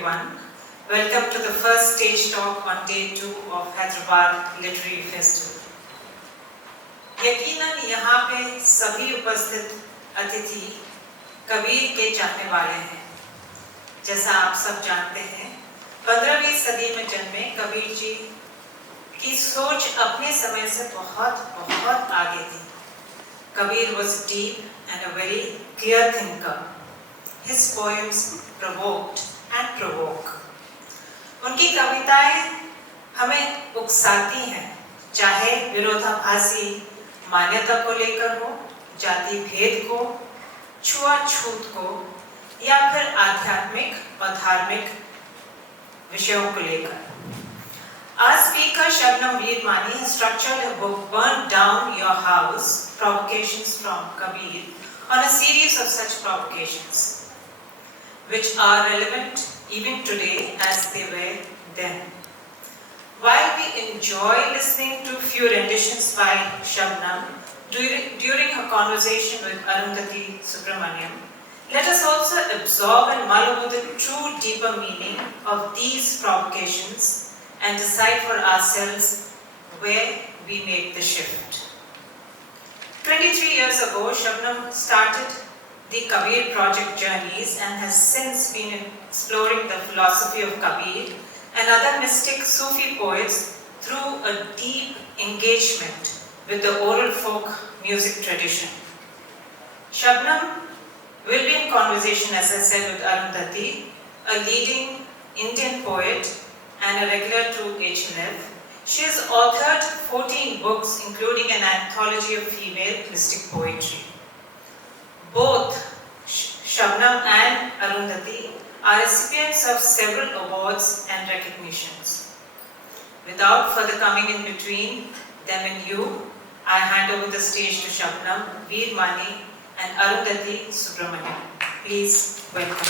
everyone. Welcome to the first stage talk on day 2 of Hyderabad Literary Festival. यकीनन यहाँ पे सभी उपस्थित अतिथि कबीर के चाहने वाले हैं। जैसा आप सब जानते हैं, 15वीं सदी में जन्मे कबीर जी की सोच अपने समय से बहुत आगे थी। Kabir was deep and a very clear thinker. His poems provoked and provoke. उनकी कविताएं हमें उकसाती हैं, चाहे विरोधाभासी मान्यता को लेकर हो, जाति भेद को, छुआछूत को, या फिर आध्यात्मिक और धार्मिक विषयों को लेकर। Our speaker Shabnam Virmani has structured a book, Burn Down Your House, Provocations from Kabir, on a series of such provocations, which are relevant even today as they were then. While we enjoy listening to few renditions by Shabnam during her conversation with Arundhathi Subramaniam, let us also absorb and mull over the true deeper meaning of these provocations and decide for ourselves where we make the shift. 23 years ago, Shabnam started the Kabir project journeys and has since been exploring the philosophy of Kabir and other mystic Sufi poets through a deep engagement with the oral folk music tradition. Shabnam will be in conversation, as I said, with Arundhathi, a leading Indian poet and a regular to HLF. She has authored 14 books, including an anthology of female mystic poetry. Both Shabnam and Arundhathi are recipients of several awards and recognitions. Without further coming in between them and you, I hand over the stage to Shabnam, Virmani, and Arundhathi Subramaniam. Please welcome.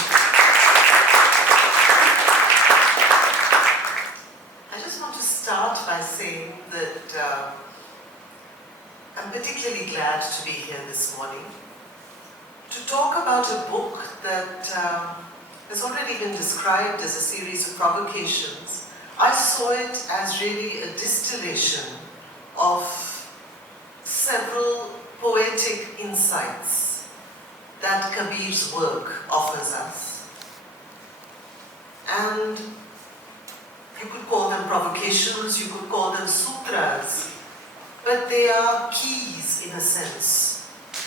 Start by saying that I'm particularly glad to be here this morning to talk about a book that has already been described as a series of provocations. I saw it as really a distillation of several poetic insights that Kabir's work offers us. And you could call them provocations, you could call them sutras, but they are keys, in a sense,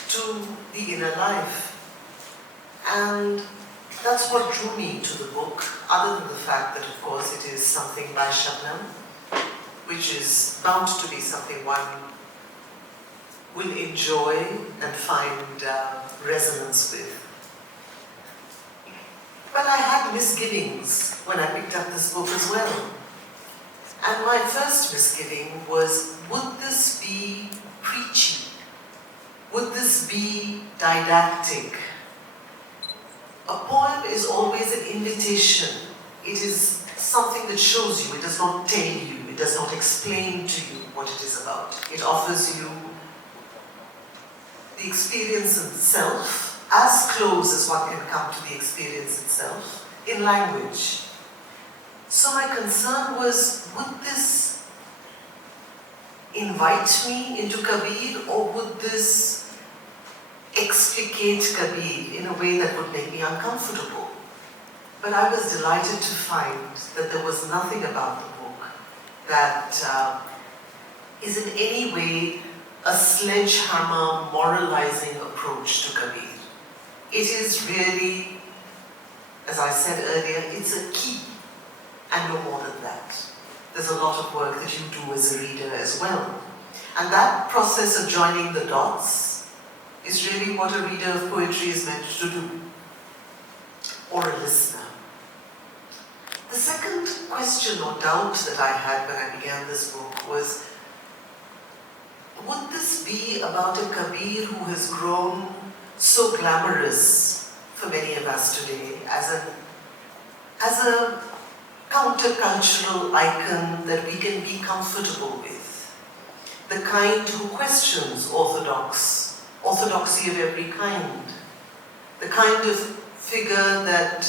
to the inner life. And that's what drew me to the book, other than the fact that, of course, it is something by Shabnam, which is bound to be something one will enjoy and find resonance with. But I had misgivings when I picked up this book as well. And my first misgiving was, would this be preachy? Would this be didactic? A poem is always an invitation. It is something that shows you, it does not tell you, it does not explain to you what it is about. It offers you the experience itself, as close as one can come to the experience itself, in language. So my concern was, would this invite me into Kabir, or would this explicate Kabir in a way that would make me uncomfortable? But I was delighted to find that there was nothing about the book that is in any way a sledgehammer moralizing approach to Kabir. It is really, as I said earlier, it's a key, and no more than that. There's a lot of work that you do as a reader as well. And that process of joining the dots is really what a reader of poetry is meant to do, or a listener. The second question or doubt that I had when I began this book was, would this be about a Kabir who has grown so glamorous for many of us today as a countercultural icon that we can be comfortable with, the kind who questions orthodoxy of every kind, the kind of figure that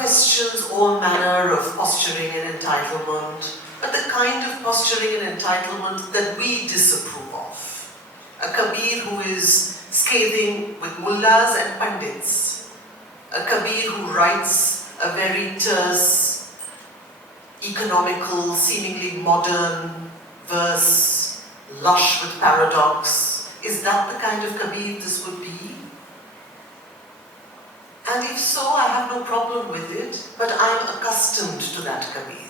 questions all manner of posturing and entitlement, but the kind of posturing and entitlement that we disapprove of. A Kabir who is scathing with mullahs and pandits. A Kabir who writes a very terse, economical, seemingly modern verse, lush with paradox. Is that the kind of Kabir this would be? And if so, I have no problem with it, but I am accustomed to that Kabir.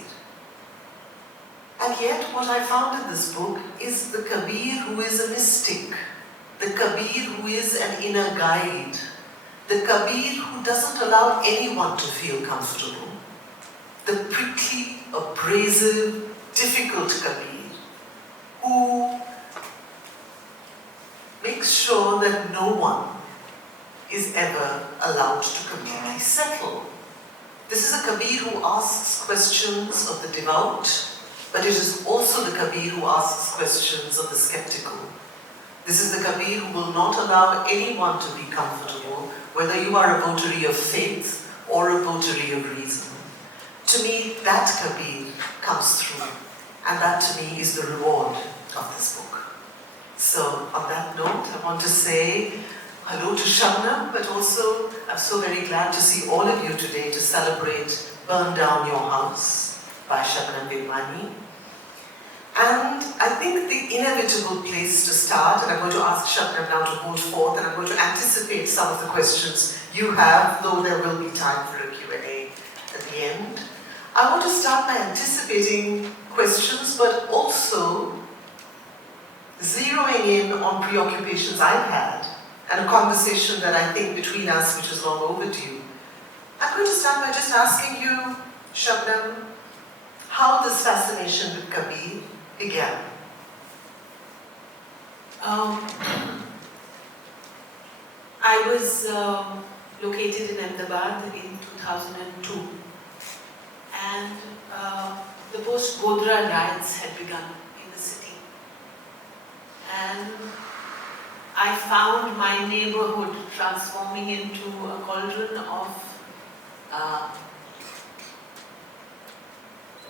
And yet, what I found in this book is the Kabir who is a mystic, the Kabir who is an inner guide, the Kabir who doesn't allow anyone to feel comfortable, the prickly, abrasive, difficult Kabir, who makes sure that no one is ever allowed to completely settle. This is a Kabir who asks questions of the devout, but it is also the Kabir who asks questions of the skeptical. This is the Kabir who will not allow anyone to be comfortable, whether you are a votary of faith or a votary of reason. To me, that Kabir comes through, and that to me is the reward of this book. So, on that note, I want to say hello to Shabnam, but also I'm so very glad to see all of you today to celebrate Burn Down Your House by Shabnam Virmani. And I think the inevitable place to start, and I'm going to ask Shabnam now to hold forth, and I'm going to anticipate some of the questions you have, though there will be time for a Q&A at the end. I want to start by anticipating questions, but also zeroing in on preoccupations I've had, and a conversation that I think between us, which is long overdue. I'm going to start by just asking you, Shabnam, how this fascination with Kabir began. I was located in Ahmedabad in 2002, and the post-Godra riots had begun in the city. And I found my neighborhood transforming into a cauldron of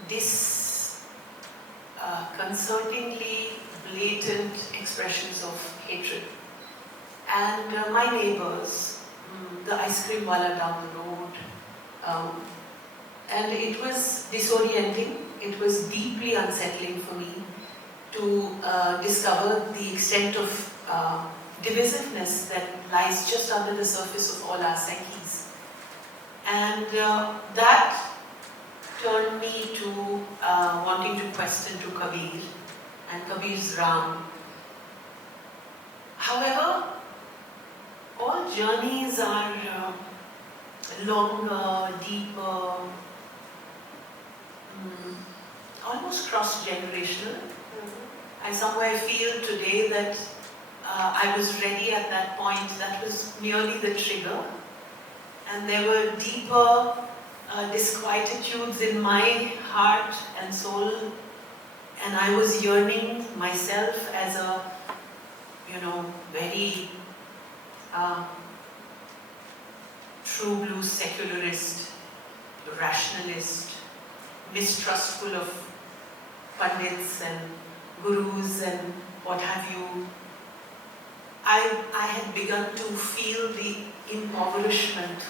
disconcertingly blatant expressions of hatred. And my neighbors, the ice cream wala down the road, and it was disorienting. It was deeply unsettling for me to discover the extent of divisiveness that lies just under the surface of all our psyches. And that turned me to wanting to question to Kabir and Kabir's Ram. However, all journeys are longer, deeper, almost cross-generational. I somewhere feel today that I was ready at that point. That was merely the trigger. And there were deeper disquietudes in my heart and soul. And I was yearning myself as a, very true blue secularist, rationalist, mistrustful of pandits and gurus and what have you. I had begun to feel the impoverishment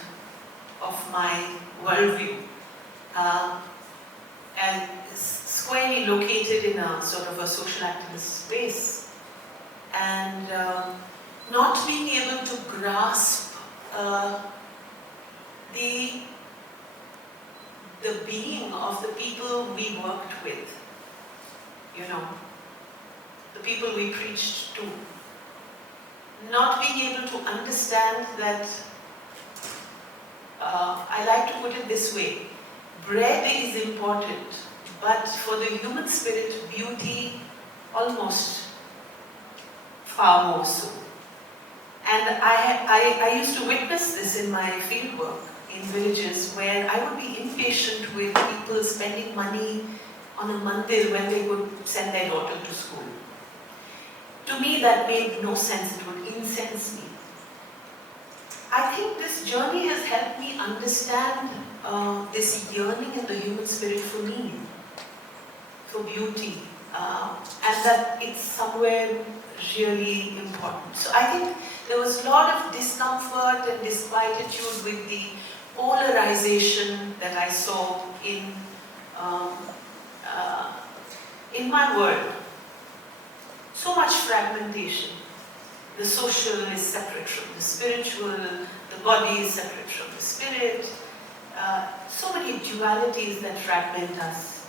of my worldview, and squarely located in a sort of a social activist space, and not being able to grasp the being of the people we worked with, the people we preached to. Not being able to understand that, I like to put it this way, bread is important, but for the human spirit, beauty almost far more so. And I used to witness this in my fieldwork in villages where I would be impatient with people spending money on a mandir when they could send their daughter to school. To me, that made no sense. It would incense me. I think this journey has helped me understand this yearning in the human spirit for meaning, for beauty, and that it's somewhere really important. So I think there was a lot of discomfort and disquietude with the polarization that I saw in my world. So much fragmentation. The social is separate from the spiritual, the body is separate from the spirit. So many dualities that fragment us.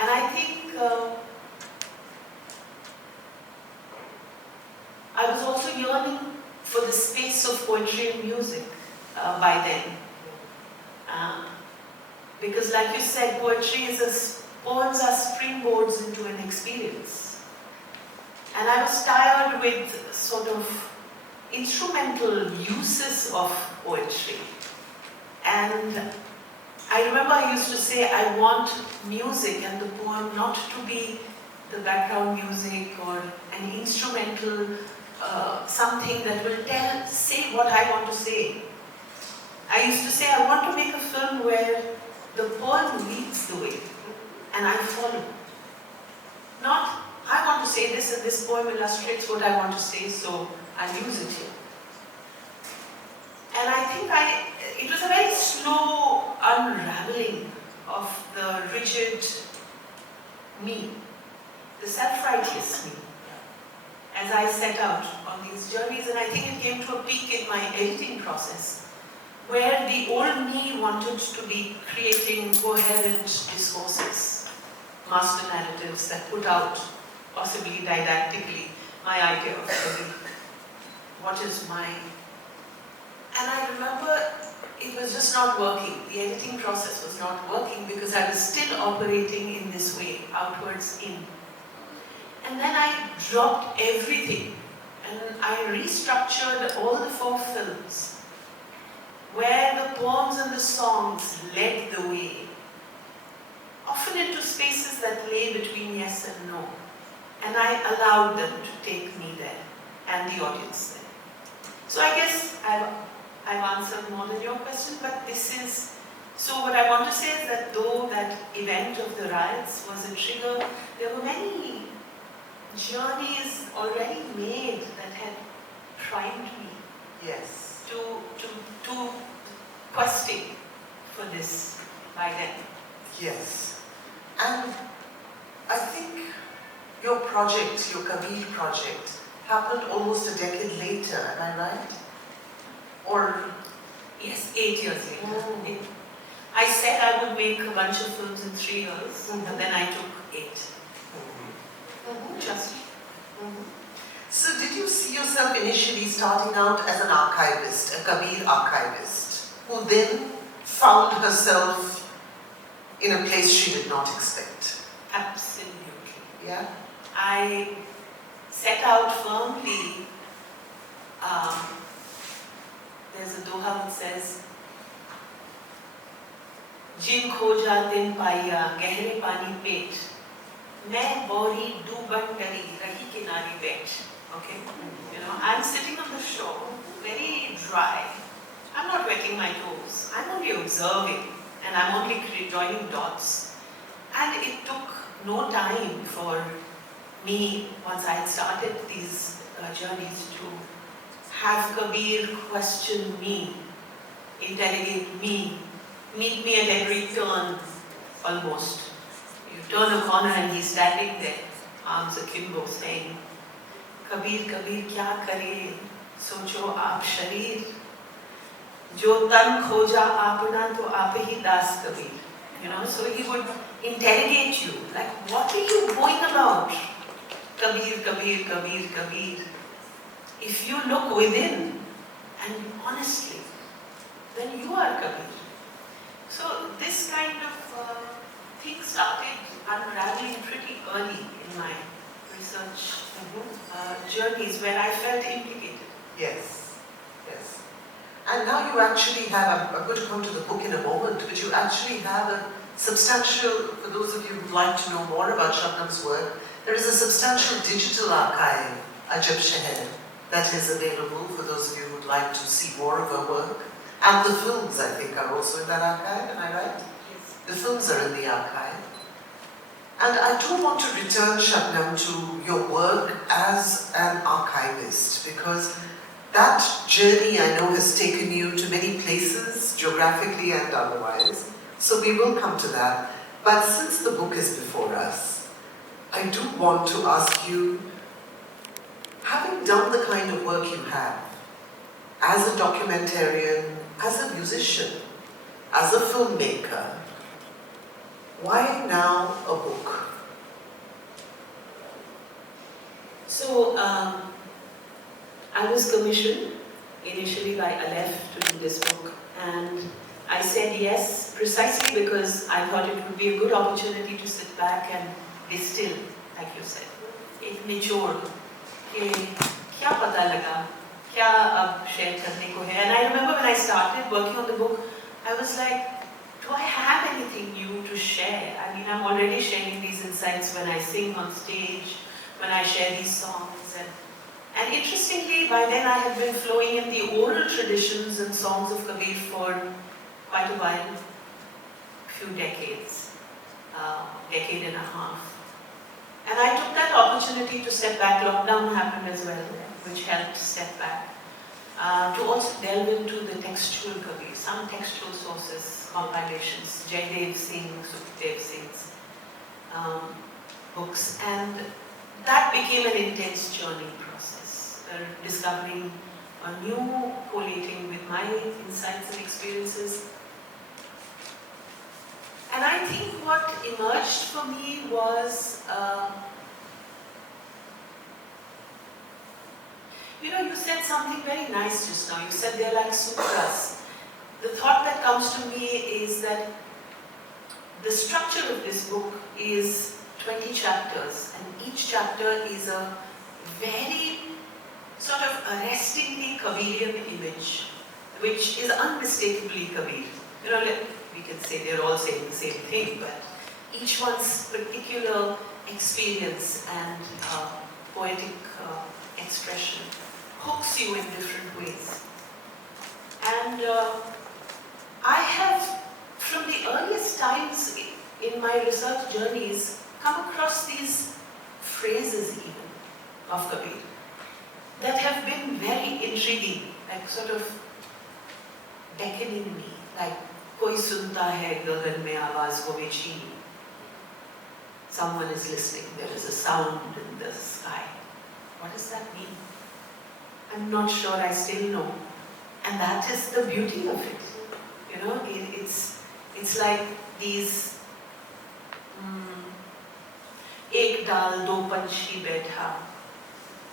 And I think I was also yearning for the space of poetry and music by then. Because like you said, poems are springboards into an experience. And I was tired with sort of instrumental uses of poetry. And I remember I used to say I want music and the poem not to be the background music or an instrumental something that will say what I want to say. I used to say I want to make a film where the poem leads the way and I follow. Not, I want to say this and this poem illustrates what I want to say, so I'll use it here. And I think it was a very slow unraveling of the rigid me, the self-righteous me, as I set out on these journeys. And I think it came to a peak in my editing process, where the old me wanted to be creating coherent discourses, master narratives that put out, possibly didactically, my idea of what is mine. And I remember it was just not working. The editing process was not working because I was still operating in this way, outwards in. And then I dropped everything and I restructured all the 4 films where the poems and the songs led the way, often into spaces that lay between yes and no. And I allowed them to take me there and the audience there. So I guess I've answered more than your question, but this is, so what I want to say is that though that event of the riots was a trigger, there were many journeys already made that had primed me. Yes. To questing for this by then. Yes. And I think your project, your Kabir project, happened almost a decade later, am I right? Or yes, 8 years later. Mm. I said I would make a bunch of films in 3 years, and then I took 8. Just. So did you see yourself initially starting out as an archivist, a Kabir archivist, who then found herself in a place she did not expect? Absolutely. Yeah? I set out firmly. There's a doha that says, "Jin khoja din paiya, gehre pani pet, main bori duban dari rahi kinari bet." Okay, you know, I'm sitting on the shore, very dry. I'm not wetting my toes. I'm only observing, and I'm only joining dots. And it took no time for me, once I had started these journeys, to have Kabir question me, interrogate me, meet me at every turn, almost. You turn a corner and he's standing there, arms akimbo, saying, "Kabir, Kabir, kya kare? Socho aap sharir. Jo tan khoja aapna to aap hi das Kabir." You know, so he would interrogate you, like, what are you going about? Kabir, Kabir, Kabir, Kabir. If you look within, and honestly, then you are Kabir. So this kind of thing started unraveling pretty early in my research journeys, where I felt implicated. Yes, yes. And now you actually have, I'm going to come to the book in a moment, but you actually have a substantial, for those of you who'd like to know more about Shabnam's work, there is a substantial digital archive, Ajab Sheher, that is available for those of you who would like to see more of her work. And the films, I think, are also in that archive, am I right? Yes. The films are in the archive. And I do want to return, Shabnam, to your work as an archivist, because that journey, I know, has taken you to many places, geographically and otherwise. So we will come to that. But since the book is before us, I do want to ask you, having done the kind of work you have, as a documentarian, as a musician, as a filmmaker, why now a book? So, I was commissioned initially by HLF to do this book, and I said yes precisely because I thought it would be a good opportunity to sit back and distill, like you said, एक निचोड़ कि क्या पता लगा, क्या अब share करने को है. And I remember when I started working on the book, I was like, do I have anything new to share? I mean, I'm already sharing these insights when I sing on stage, when I share these songs. And interestingly, by then I had been flowing in the oral traditions and songs of Kabir for quite a while, few decades, decade and a half. And I took that opportunity to step back. Lockdown happened as well, which helped step back. To also delve into the textual Kabir, some textual sources, compilations, Jaidev Singh, Sukhdev Singh's books. And that became an intense journey process, discovering a new collating with my insights and experiences. And I think what emerged for me was, you said something very nice just now. You said they're like sutras. The thought that comes to me is that the structure of this book is 20 chapters, and each chapter is a very sort of arrestingly Kabirian image, which is unmistakably Kabir. We can say they're all saying the same thing, but each one's particular experience and poetic expression hooks you in different ways. And I have, from the earliest times in my research journeys, come across these phrases even of Kabir that have been very intriguing, like sort of beckoning me, like Koi sunta hai gagan mein awaaz ho chini. Someone is listening, there is a sound in the sky. What does that mean? I'm not sure I still know. And that is the beauty of it. It's like these एक डाल दो पंछी बैठा,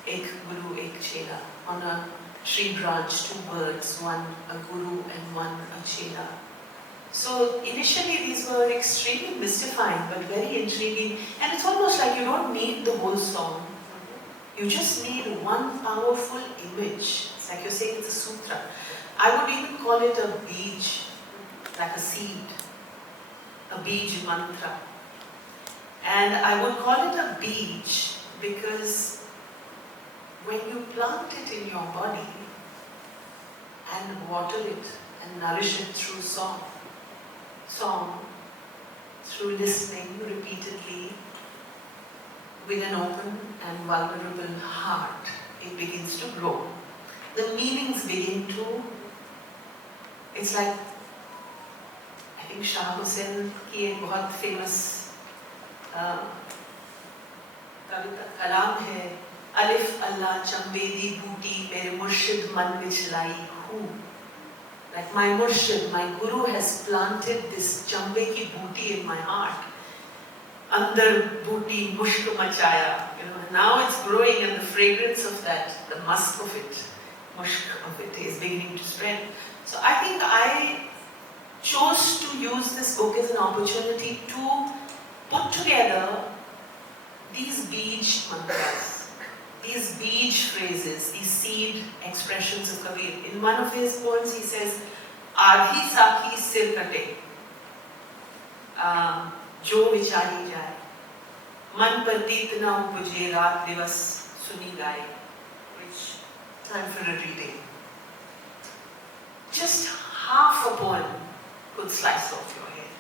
एक guru, एक chela. On a tree branch, two birds, one a guru and one a chela. So initially these were extremely mystifying but very intriguing, and it's almost like you don't need the whole song. You just need one powerful image. It's like you're saying it's a sutra. I would even call it a beej, like a seed, a beej mantra. And I would call it a beej because when you plant it in your body and water it and nourish it through song, through listening repeatedly with an open and vulnerable heart, it begins to grow. The meanings begin to, it's like, I think Shah Hussain ki ek bahut famous kavita kalam hai, Alif Allah Chambedi Booty Mere Murshid Man Vich Lai Hu. Like my Murshid, my Guru has planted this Chambe ki booty in my heart. Andar booty mushk machaya. Now it's growing, and the fragrance of that, the musk of it, mushk of it is beginning to spread. So I think I chose to use this book as an opportunity to put together these beej mantras, these beej phrases, these seed expressions of Kabir. In one of his poems he says, Aadhi Sakhi Sir Kate, Jo Vichari Jai, Man Partit Na Upuje Raat Divas Suni Gaye, which time for a reading. Just half a poem could slice off your head.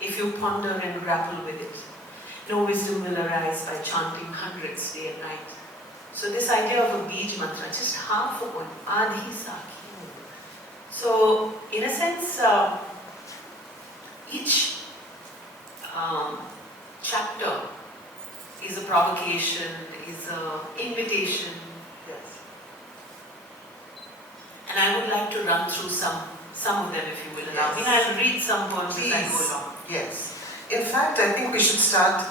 If you ponder and grapple with it, no wisdom will arise by chanting hundreds day and night. So this idea of a bij mantra, just half a poem, adhi sakhi. So in a sense, each chapter is a provocation, is an invitation. Yes. And I would like to run through some of them, if you will allow me. Yes. I'll read some poems as I go Please. along. Yes. In fact, I think we should start,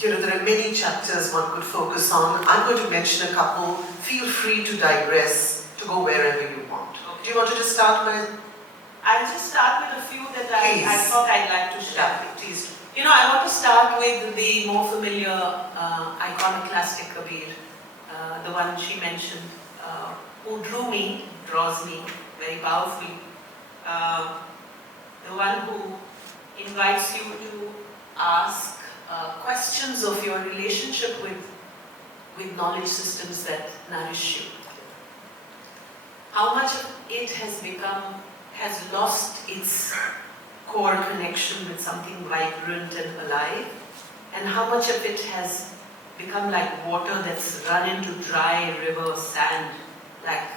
there are many chapters one could focus on. I'm going to mention a couple. Feel free to digress, to go wherever you want. Okay. Do you want to just start by... I'll just start with a few that I Please. thought I'd like to share. Please. You know, I want to start with the more familiar iconoclastic Kabir, the one she mentioned, who draws me very powerfully. The one who invites you to ask questions of your relationship with knowledge systems that nourish you. How much of it has lost its core connection with something vibrant and alive, and how much of it has become like water that's run into dry river sand, like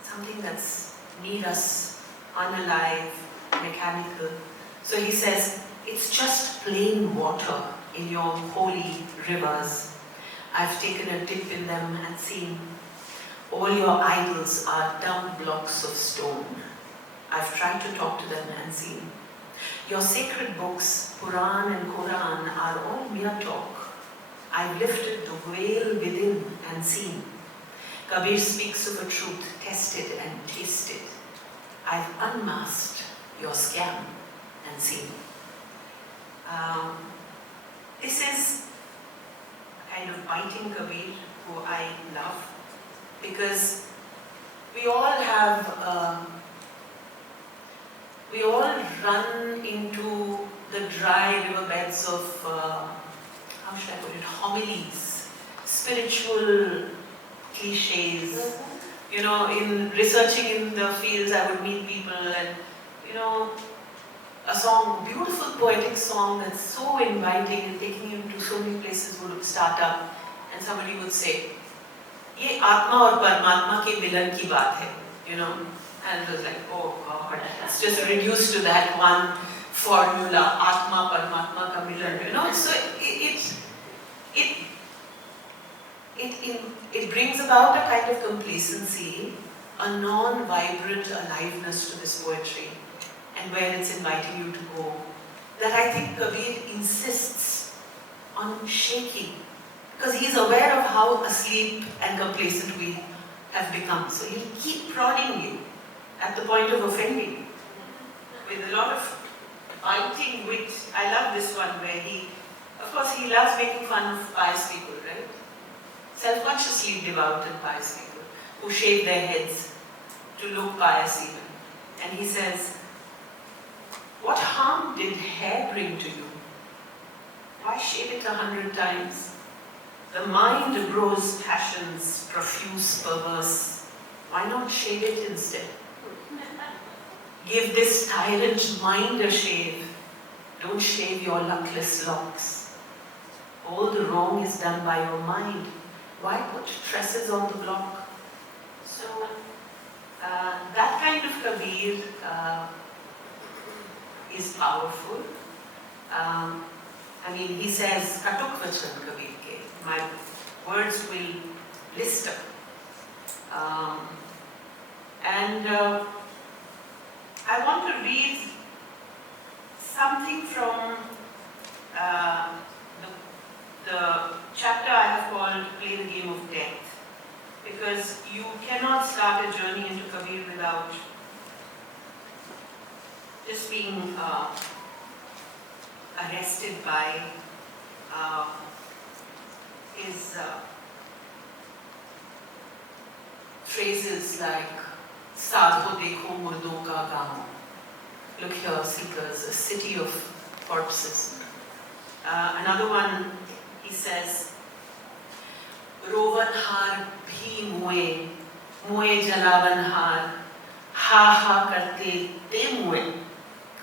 something that's made us unalive, mechanical. So he says, it's just plain water in your holy rivers. I've taken a dip in them and seen all your idols are dumb blocks of stone. I've tried to talk to them and seen. Your sacred books, Puran and Quran, are all mere talk. I've lifted the veil within and seen. Kabir speaks of a truth tested and tasted. I've unmasked your scam and seen. This is a kind of biting Kabir who I love, because we all run into the dry riverbeds of, how should I put it, homilies, spiritual cliches. You know, in researching in the fields, I would meet people and, you know, a song, beautiful poetic song that's so inviting and taking you to so many places would start up, and somebody would say, "Ye Atma aur Paramatma ke milan ki baat hai," you know, and it was like, oh God, it's just reduced to that one formula, Atma Paramatma ka milan, you know. So it brings about a kind of complacency, a non-vibrant aliveness to this poetry, and where it's inviting you to go, that I think Kabir insists on shaking, because he's aware of how asleep and complacent we have become. So he'll keep prodding you at the point of offending, with a lot of biting wit. I love this one where of course he loves making fun of pious people, right? Self-consciously devout and pious people who shave their heads to look pious even. And he says, "What harm did hair bring to you? Why shave it 100 times? The mind grows passions, profuse, perverse. Why not shave it instead? Give this tyrant mind a shave. Don't shave your luckless locks. All the wrong is done by your mind. Why put tresses on the block?" So that kind of Kabir is powerful. I mean, he says, "Katuk vachan Kabir ke," my words will blister. And I want to read something from the chapter I have called Play the Game of Death, because you cannot start a journey into Kabir without just being arrested by his phrases like "Sadho dekho murdon ka gaon." Look here, seekers, a city of corpses. Another one, he says, रोवनहार भी मुए, मुए जलावनहार, हा हा करते ते मुए,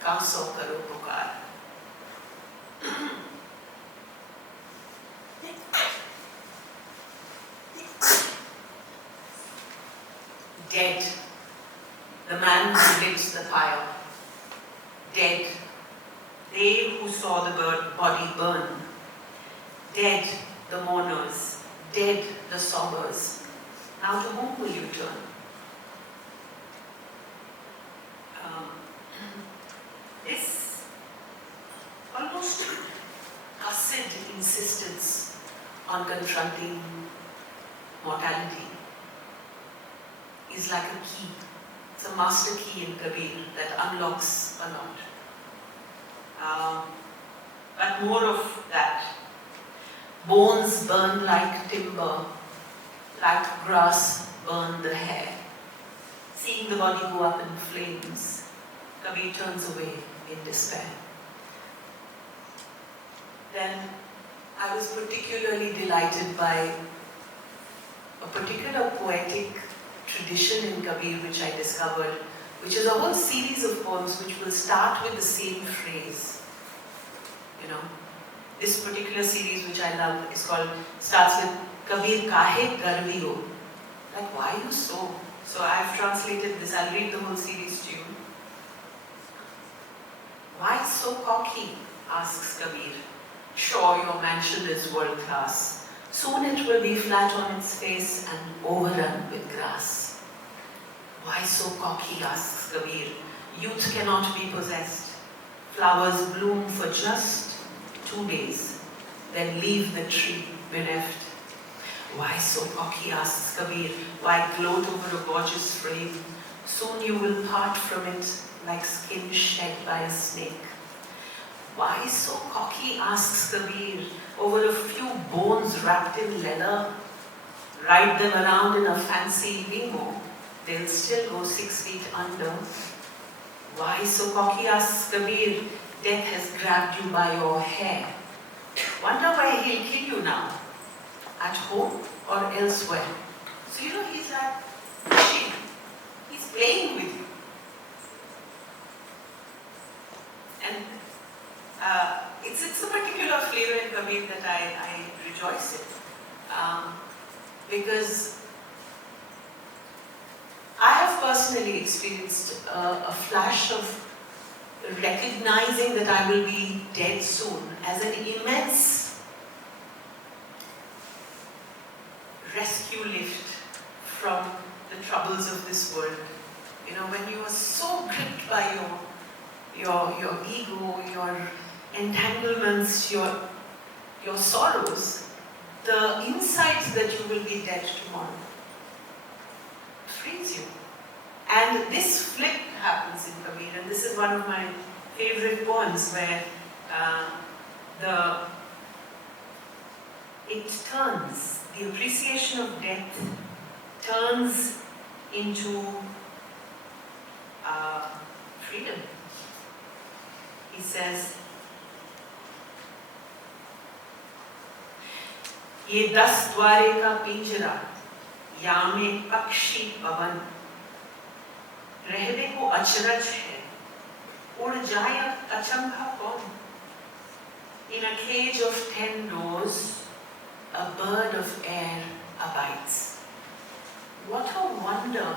का सो करो पुकार. Dead, the man who lit the fire. Dead, they who saw the body burn. Dead, the mourners. Dead, the sobbers. Now to whom will you turn? This almost hushed insistence on confronting mortality is like a key. It's a master key in Kabir that unlocks a lot. But more of that. Bones burn like timber, like grass burn the hair. Seeing the body go up in flames, Kabir turns away in despair. Then I was particularly delighted by a particular poetic tradition in Kabir which I discovered, which is a whole series of poems which will start with the same phrase. You know, this particular series which I love is called, starts with Kabir Kahe Garviyo. Like, why you so? So I've translated this, I'll read the whole series to you. Why so cocky? Asks Kabir. Sure, your mansion is world class. Soon it will be flat on its face and overrun with grass. Why so cocky? Asks Kabir. Youth cannot be possessed. Flowers bloom for just 2 days, then leave the tree bereft. Why so cocky? Asks Kabir. Why gloat over a gorgeous frame? Soon you will part from it like skin shed by a snake. Why so cocky? Asks Kabir. Over a few bones wrapped in leather, ride them around in a fancy limo, they'll still go 6 feet under. Why so cocky? Asks Kabir. Death has grabbed you by your hair. Wonder why he'll kill you now, at home or elsewhere. So you know, he's like pushing, he's playing with you. And it's a particular flavor in Kabir that I rejoice in. Because I have personally experienced a flash of recognizing that I will be dead soon as an immense rescue lift from the troubles of this world. You know, when you are so gripped by your ego, your entanglements, your sorrows, the insight that you will be dead tomorrow frees you. And this flip happens in Kabir, and this is one of my favorite poems where it turns, the appreciation of death turns into freedom. He says, ये 10 द्वारे का पिंजरा, यामे पक्षी पवन, रहने को अचरज है, उड़ जाए अचंभा कौन? In a cage of 10 doors, a bird of air abides. What a wonder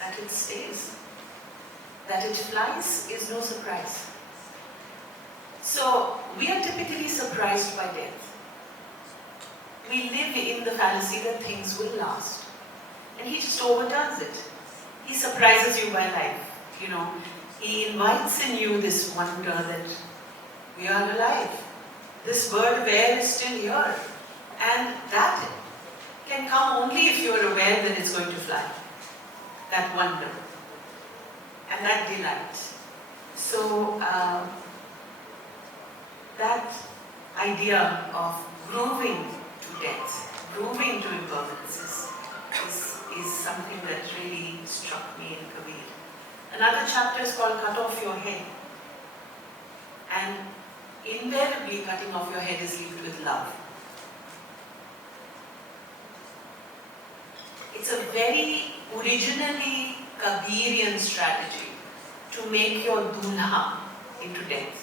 that it stays. That it flies is no surprise. So, we are typically surprised by death. We live in the fallacy that things will last. And he just overturns it. He surprises you by life. You know, he invites in you this wonder that we are alive. This bird of air is still here. And that can come only if you are aware that it's going to fly. That wonder. And that delight. So, that idea of grooving to death, grooving to impermanence is something that really struck me in Kabir. Another chapter is called Cut Off Your Head. And invariably cutting off your head is linked with love. It's a very originally Kabirian strategy to make your dulha into death.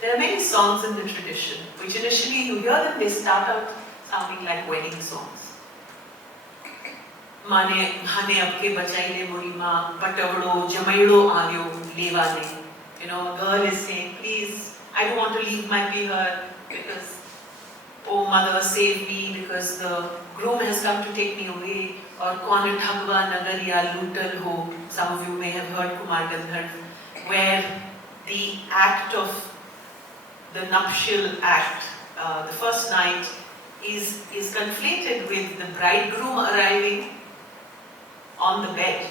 There are many songs in the tradition which initially you hear them, they start out sounding like wedding songs. Mane hane apke bachaile mori ma patavdo jamaido aryo levane. You know, a girl is saying, please, I don't want to leave my piher because, oh mother, save me because the groom has come to take me away. Or Kaun Thagwa Nagariya Lutal Ho. Some of you may have heard Kumar Gandhar, where the act of the nuptial act, the first night, is conflated with the bridegroom arriving on the bed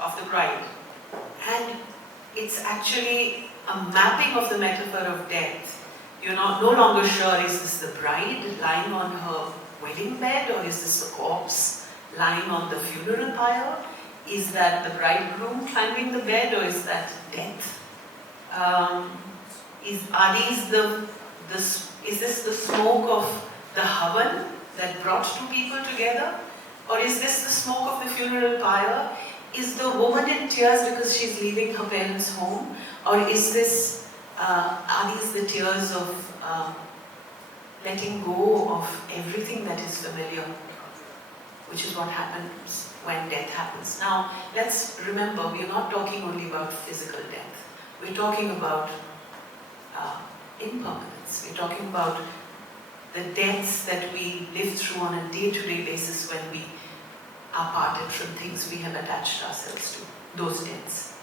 of the bride. And it's actually a mapping of the metaphor of death. You're no longer sure, is this the bride lying on her wedding bed, or is this the corpse lying on the funeral pyre? Is that the bridegroom climbing the bed, or is that death? Is this the smoke of the havan that brought two people together? Or is this the smoke of the funeral pyre? Is the woman in tears because she's leaving her parents' home? Or is this, are these the tears of letting go of everything that is familiar? Which is what happens when death happens. Now, let's remember, we're not talking only about physical death. We're talking about impermanence. We're talking about the deaths that we live through on a day-to-day basis when we are parted from things we have attached ourselves to, those deaths.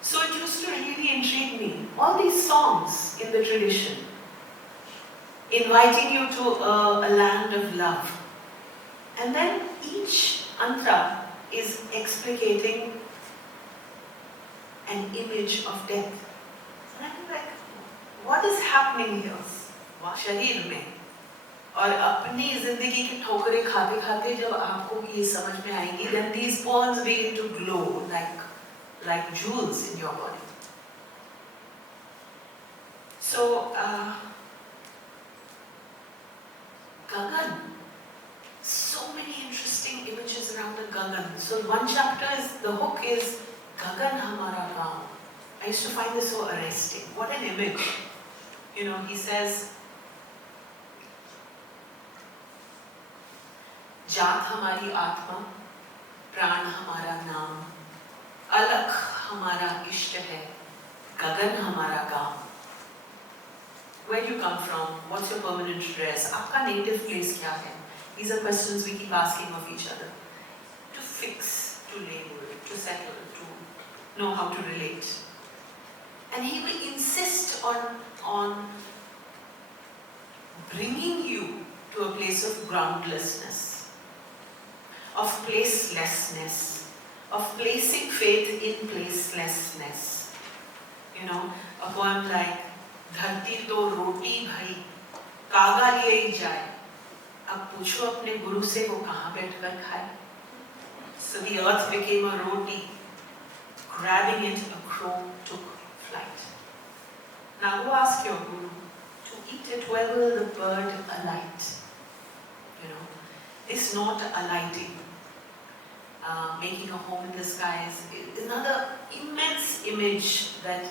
So it used to really intrigue me. All these songs in the tradition, inviting you to a land of love. And then each antra is explicating an image of death. And I'm like, what is happening here? शरीर में और अपनी जिंदगी की ठोकरें खाते खाते जब आपको ये समझ में आएंगी, then these poems begin to glow like jewels in your body. So Gagan, so many interesting images around the Gagan. So one chapter is, the hook is Gagan Hamara Gaon. I used to find this so arresting. What an image. You know, he says, जात हमारी आत्मा, प्राण हमारा नाम, अलख हमारा इष्ट है, गगन हमारा गांव. Where do you come from? What's your permanent address? आपका native place क्या है? These are questions we keep asking of each other. To fix, to label, to settle, to know how to relate. And he will insist on bringing you to a place of groundlessness, of placelessness, of placing faith in placelessness. You know, a poem like धरती तो रोटी भई कागा लिए ही जाए, अब पूछो अपने गुरु से वो कहाँ बैठकर खाए. So the earth became a roti, grabbing it a crow took flight. Now go ask your guru, to eat it where will the bird alight? You know, this not alighting, making a home in the sky is another immense image that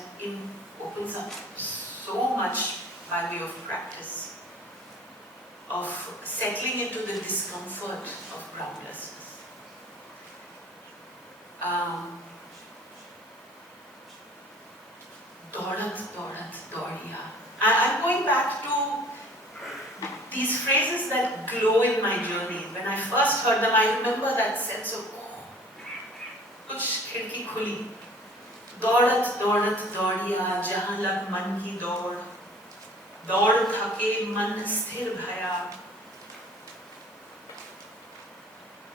opens up so much by way of practice, of settling into the discomfort of groundlessness. Daudat, daudat, daudiya. I'm going back to these phrases that glow in my journey. When I first heard them, I remember that sense of, kuch khidki khuli. दौड़त दौड़त दौड़िया जहाँ लग मन की दौड़, दौड़ थके मन स्थिर भया,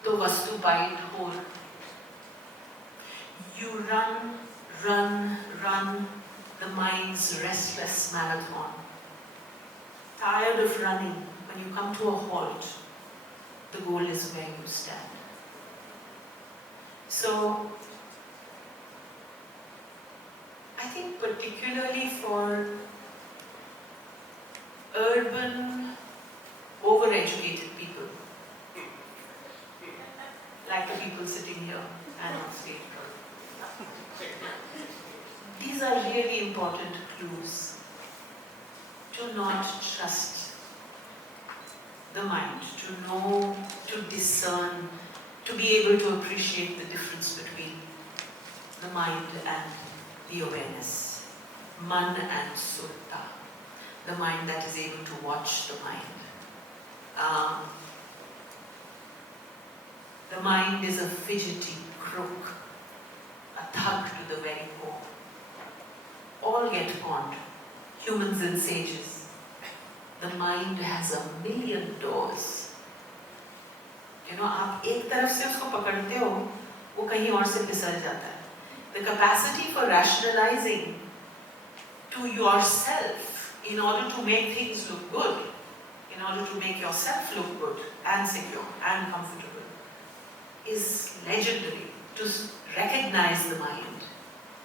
तो वस्तु पाई ढोर. You run, run, run, the mind's restless marathon. Tired of running, when you come to a halt, the goal is where you stand. So, I think particularly for urban, overeducated people, really important clues to not trust the mind, to know, to discern, to be able to appreciate the difference between the mind and the awareness. Man and sutta. The mind that is able to watch the mind. The mind is a fidgety crook, a thug to the very core. All get conned, humans and sages. The mind has 1,000,000 doors. You know, आप एक तरफ से उसको पकड़ते हो, वो कहीं और से फिसल जाता है. The capacity for rationalizing to yourself in order to make things look good, in order to make yourself look good and secure and comfortable, is legendary. To recognize the mind,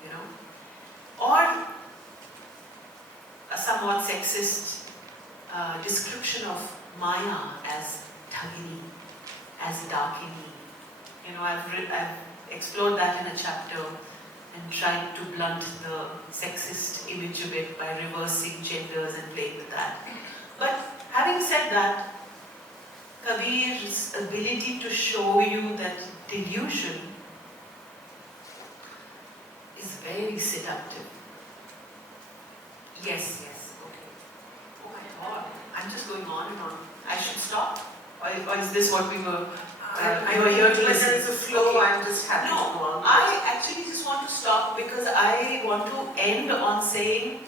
you know, or a somewhat sexist description of Maya as Thagini, as Dakini. You know, I've explored that in a chapter and tried to blunt the sexist image of it by reversing genders and playing with that. But having said that, Kabir's ability to show you that delusion is very seductive. Yes, okay. Oh my God, I'm just going on and on. I should stop? Or is this what we were... I know here to when listen. there is a flow, Okay. I'm just happy to go on. I actually just want to stop because I want to end on saying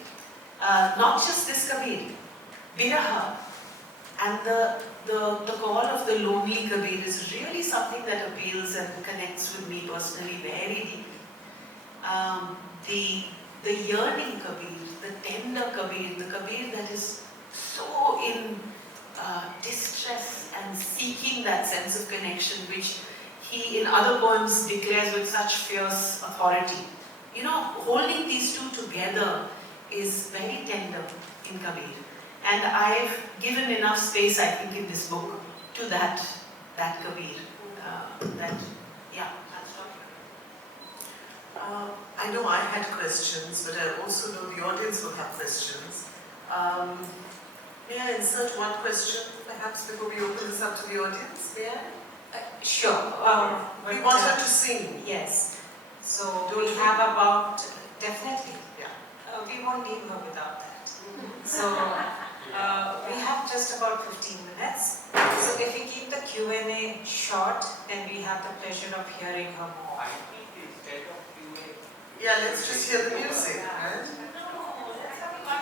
not just this Kabir, Viraha, and the call of the lonely Kabir is really something that appeals and connects with me personally very deeply. The yearning Kabir, the tender Kabir, the Kabir that is so in distress and seeking that sense of connection which he in other poems declares with such fierce authority. You know, holding these two together is very tender in Kabir. And I've given enough space, I think, in this book to that Kabir. I know I had questions, but I also know the audience will have questions. May I insert one question, perhaps, before we open this up to the audience? May I? Sure. We want her to sing. Yes. So we have about, definitely. Yeah. We won't leave her without that. So we have just about 15 minutes. So if we keep the Q&A short, then we have the pleasure of hearing her more. I think instead of Q&A. Yeah, let's just hear the music, right?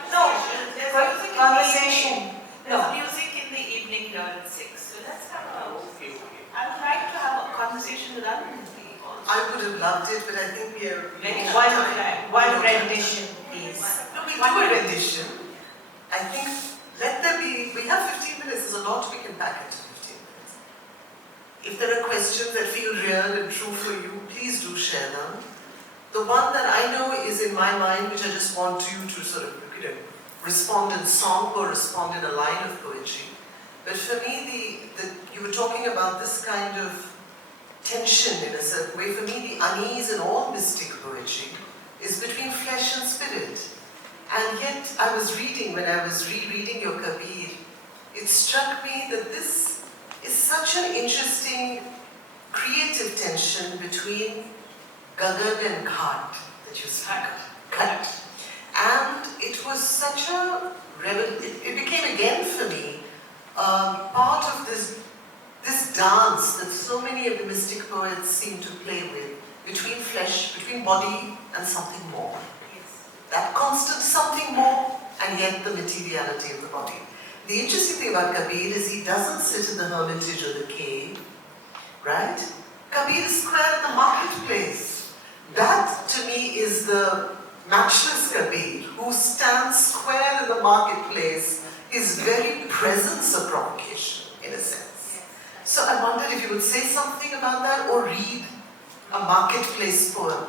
No, there's Conversation. There's music in the evening here at 6. So let's have a... Okay. I would like to have a conversation with Arundhathi also. I would have loved it, but I think we are... One rendition, please. No, we do a rendition. I think, let there be... We have 15 minutes. There's a lot we can pack into 15 minutes. If there are questions that feel real and true for you, please do share them. The one that I know is in my mind, which I just want you to sort of, respond in song or respond in a line of poetry. But for me, you were talking about this kind of tension in a certain way. For me, the unease in all mystic poetry is between flesh and spirit. And yet, I was reading, when I was rereading your Kabir, it struck me that this is such an interesting creative tension between Gagan and Ghat that you speak of. Ghat. And it was such a it became again for me part of this dance that so many of the mystic poets seem to play with between flesh, between body and something more. Yes. That constant something more and yet the materiality of the body. The interesting thing about Kabir is he doesn't sit in the hermitage or the cave, right? Kabir is square in the marketplace. That to me is the matchless Kabir, who stands square in the marketplace, his very presence a provocation, in a sense. So I wondered if you would say something about that or read a marketplace poem.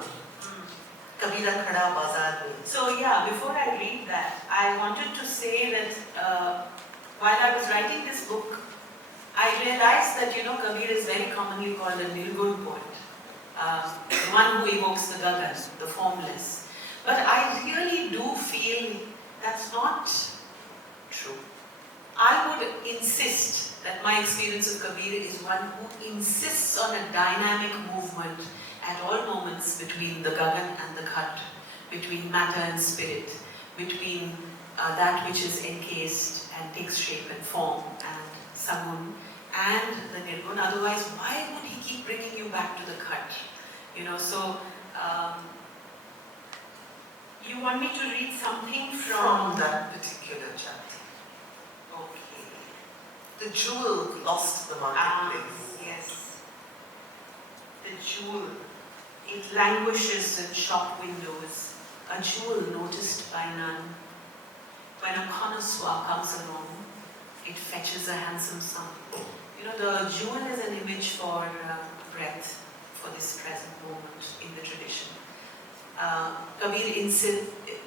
Kabira Khada Bazaar Mein. So yeah, before I read that, I wanted to say that while I was writing this book, I realized that, Kabir is very commonly called a Nirgun poet. The one who evokes the Gagan, the formless. But I really do feel that's not true. I would insist that my experience of Kabir is one who insists on a dynamic movement at all moments between the Gagan and the Khat, between matter and spirit, between that which is encased and takes shape and form and Sagun and the Nirgun. Otherwise, why would he keep bringing you back to the Khat? You know, so you want me to read something From that particular chapter. Okay. The jewel lost the marketplace. Yes. The jewel. It languishes in shop windows, a jewel noticed by none. When a connoisseur comes along, it fetches a handsome sum. You know, the jewel is an image for breath, for this present moment in the tradition. Kabir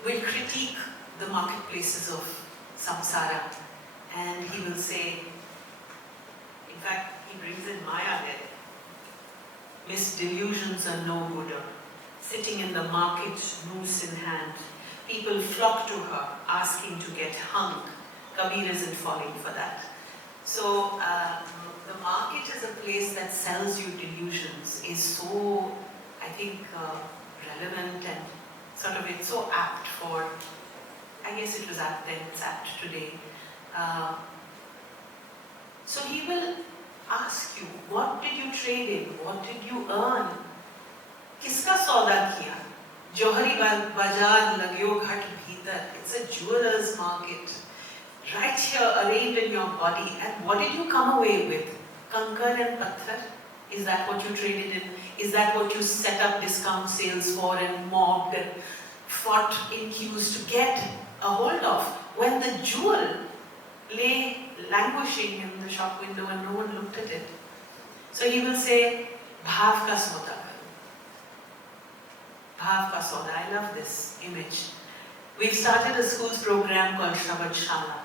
will critique the marketplaces of samsara, and he will say, in fact, he brings in Maya there. Miss delusions are no gooder. Sitting in the market, noose in hand, people flock to her, asking to get hung. Kabir isn't falling for that. So the market is a place that sells you delusions, is so, I think, relevant and sort of it's so apt for, I guess it was apt then, it's apt today. So he will ask you, what did you trade in? What did you earn? Kiska sauda kiya? Johari bazaar lagyo ghat bhitar. It's a jeweller's market. Right here arrayed in your body. And what did you come away with? Kankar and patthar? Is that what you traded in? Is that what you set up discount sales for and mobbed and fought in queues to get a hold of? When the jewel lay languishing in the shop window and no one looked at it. So he will say, Bhav ka soda karo. Bhav ka soda. I love this image. We've started a schools program called Shabad Shala.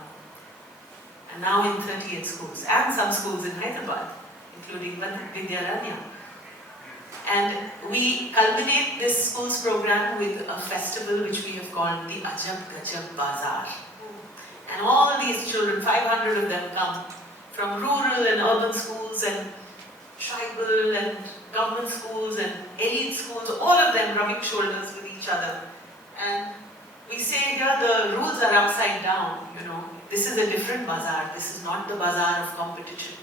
And now in 38 schools and some schools in Hyderabad, including Vidyaranya. And we culminate this schools program with a festival which we have called the Ajab Gajab Bazaar. And all these children, 500 of them, come from rural and urban schools and tribal and government schools and elite schools, all of them rubbing shoulders with each other. And we say here the rules are upside down, you know. This is a different bazaar. This is not the bazaar of competition.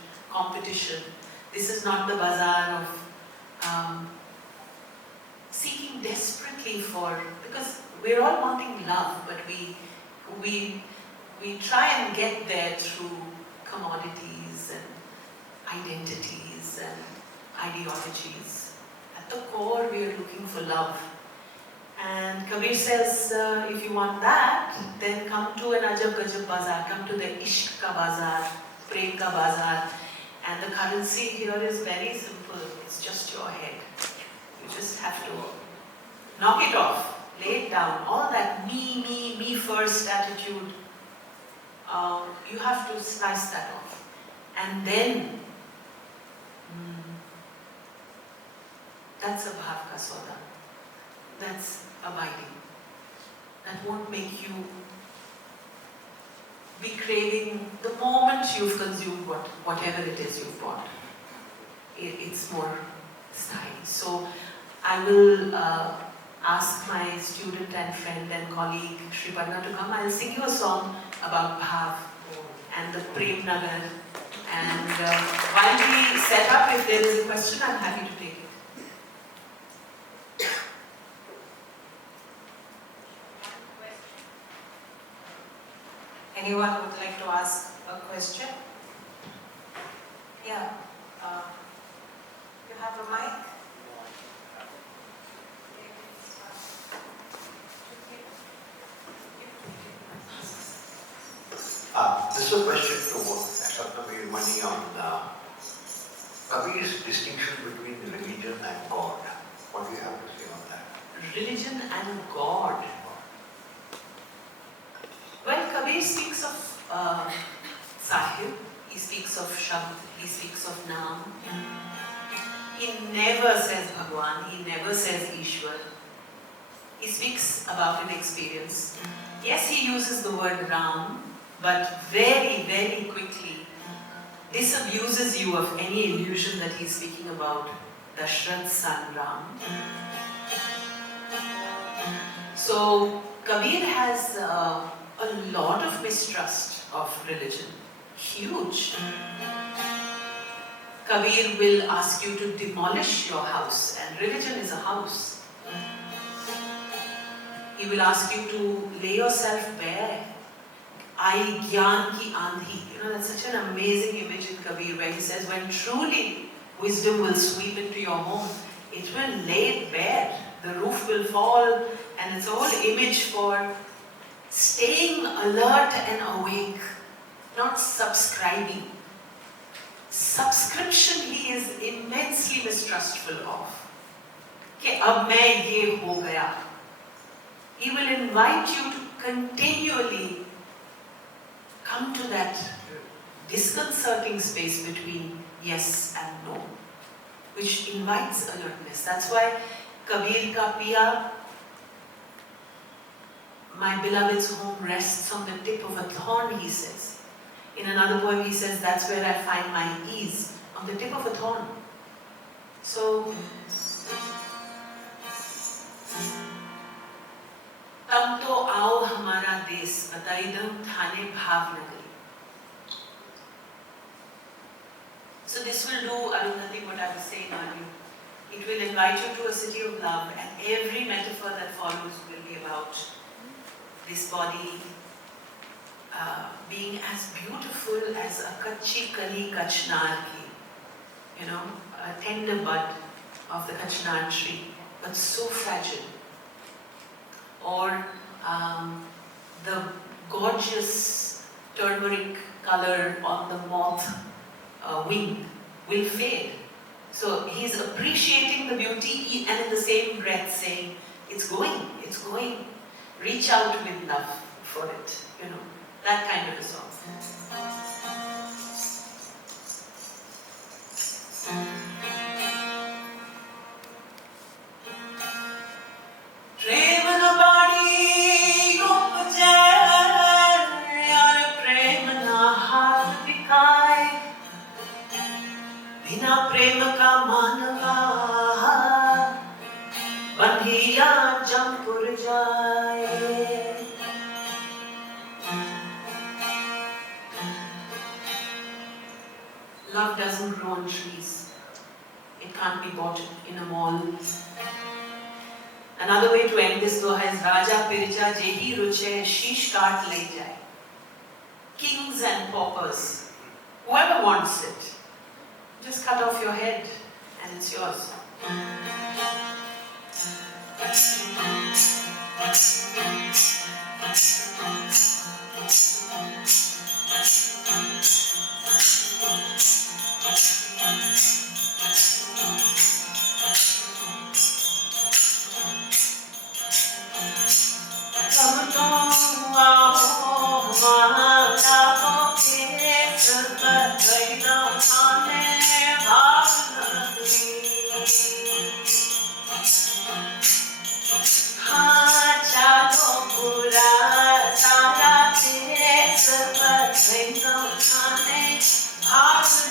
This is not the bazaar of seeking desperately for, because we're all wanting love, but we try and get there through commodities and identities and ideologies. At the core, we are looking for love. And Kabir says, if you want that, then come to an Ajab Gajab Bazaar, come to the Ishq ka Bazaar, Prem ka Bazaar. And the currency here is very simple, it's just your head. You just have to knock it off, lay it down. All that me first attitude, you have to slice that off. And then, that's a bhav ka soda. That's abiding. That won't make you be craving the moment you've consumed whatever it is you've bought. It's more style. So I will ask my student and friend and colleague Shripadna to come. I'll sing you a song about Bhav and the Prem Nagar. And while we set up, if there is a question, I'm happy to take it. Anyone would like to ask a question? Yeah. You have a mic? This is a question to Shabnam Virmani on Kabir's distinction between religion and God. What do you have to say on that? Religion and God. Well, Kabir speaks of Sahib, he speaks of Shabd, he speaks of Naam. He never says Bhagwan, he never says Ishwar. He speaks about an experience. Yes, he uses the word Ram, but very, very quickly disabuses you of any illusion that he's speaking about Dashrath's son Ram. So Kabir has a lot of mistrust of religion, huge. Kabir will ask you to demolish your house, and religion is a house. He will ask you to lay yourself bare. Ai Gyan ki Andhi. You know, that's such an amazing image in Kabir where he says, when truly wisdom will sweep into your home, it will lay it bare. The roof will fall, and it's all image for staying alert and awake, not subscribing. Subscription he is immensely mistrustful of. कि अब मैं ये हो गया. He will invite you to continually come to that disconcerting space between yes and no, which invites alertness. That's why Kabir ka piya, my beloved's home rests on the tip of a thorn, he says. In another poem he says, that's where I find my ease, on the tip of a thorn. So, तब तो आओ हमारा देश बताइदम थाने Bhavnagari. So this will do, Arundhathi, what I was saying earlier. It will invite you to a city of love, and every metaphor that follows will be about this body being as beautiful as a kachi kali kachnar ki, you know, a tender bud of the kachnar tree, but so fragile. Or the gorgeous turmeric color on the moth wing will fade. So he's appreciating the beauty and in the same breath saying, it's going, it's going. Reach out with love for it, you know, that kind of a song. Love doesn't grow on trees. It can't be bought in a mall. Another way to end this doha is Raja Pirja Jehi Ruche Shish Kaat Le Jai. Kings and paupers, whoever wants it, just cut off your head and it's yours. Heart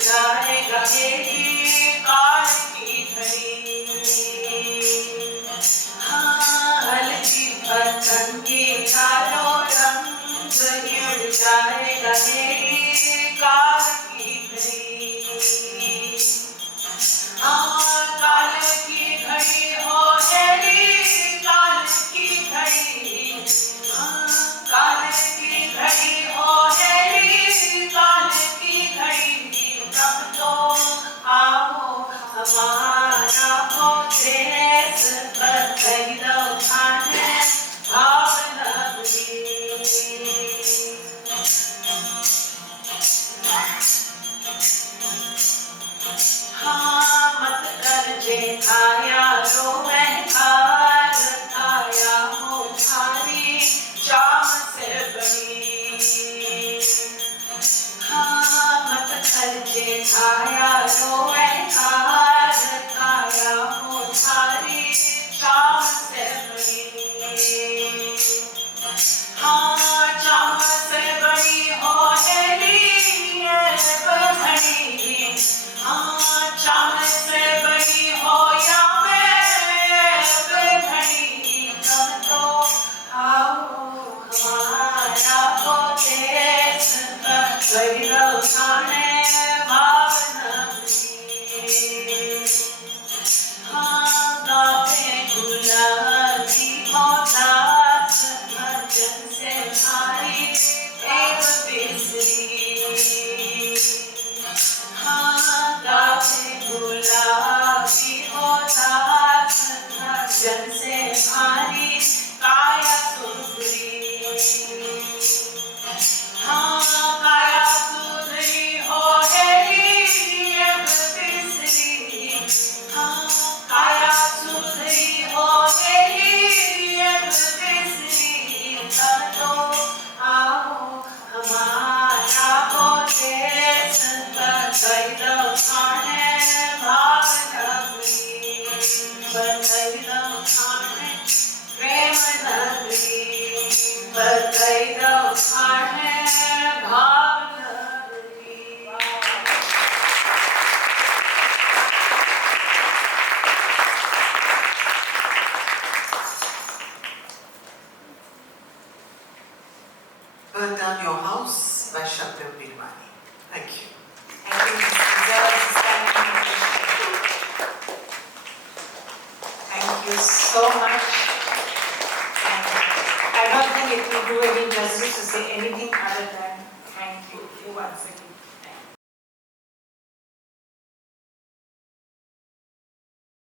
जाएगा यही काल की घड़ी। हाँ हल्की पतंगी चारों रंग उड़ जाएगा यही काल की घड़ी। हाँ काल की घड़ी हो हेरी काल की घड़ी। हाँ काल की घड़ी हो हेरी काल की घड़ी। तब तो आओ हमारा हो देश बदल उठाने भावनगरी। हाँ मत कर जे खाया रो महकार खाया हो थारी शाम से बड़ी। हाँ मत कर जे खाया रो महकार खाया हो थारी शाम से बड़ी। हाँ शाम से बड़ी हो हेरी बधड़ी। हाँ शाम से बड़ी हो या बधड़ी। तब तो आओ हमारा हो देश बदल उठाने भावनगरी। हाँ गावे गुलाबी हो दास भजन से भारी एव बिसरी। हाँ गावे गुलाबी हो दास भजन से भारी काया सुधरी। हाँ काया सुधरी हो हेरी एव बिसरी। हाँ काया सुधरी हो हेरी एव बिसरी। तब तो आओ हमारा हो देश बदल उठाने भावनगरी। बदल उठाने प्रेम नगरी। बदल उठाने Bhavnagari. Burn Down Your House by Shabnam Virmani. Thank you. Thank you, Mrs. George, standing ovation. Thank you so much. And I don't think it will do any justice to say anything other than thank you once again.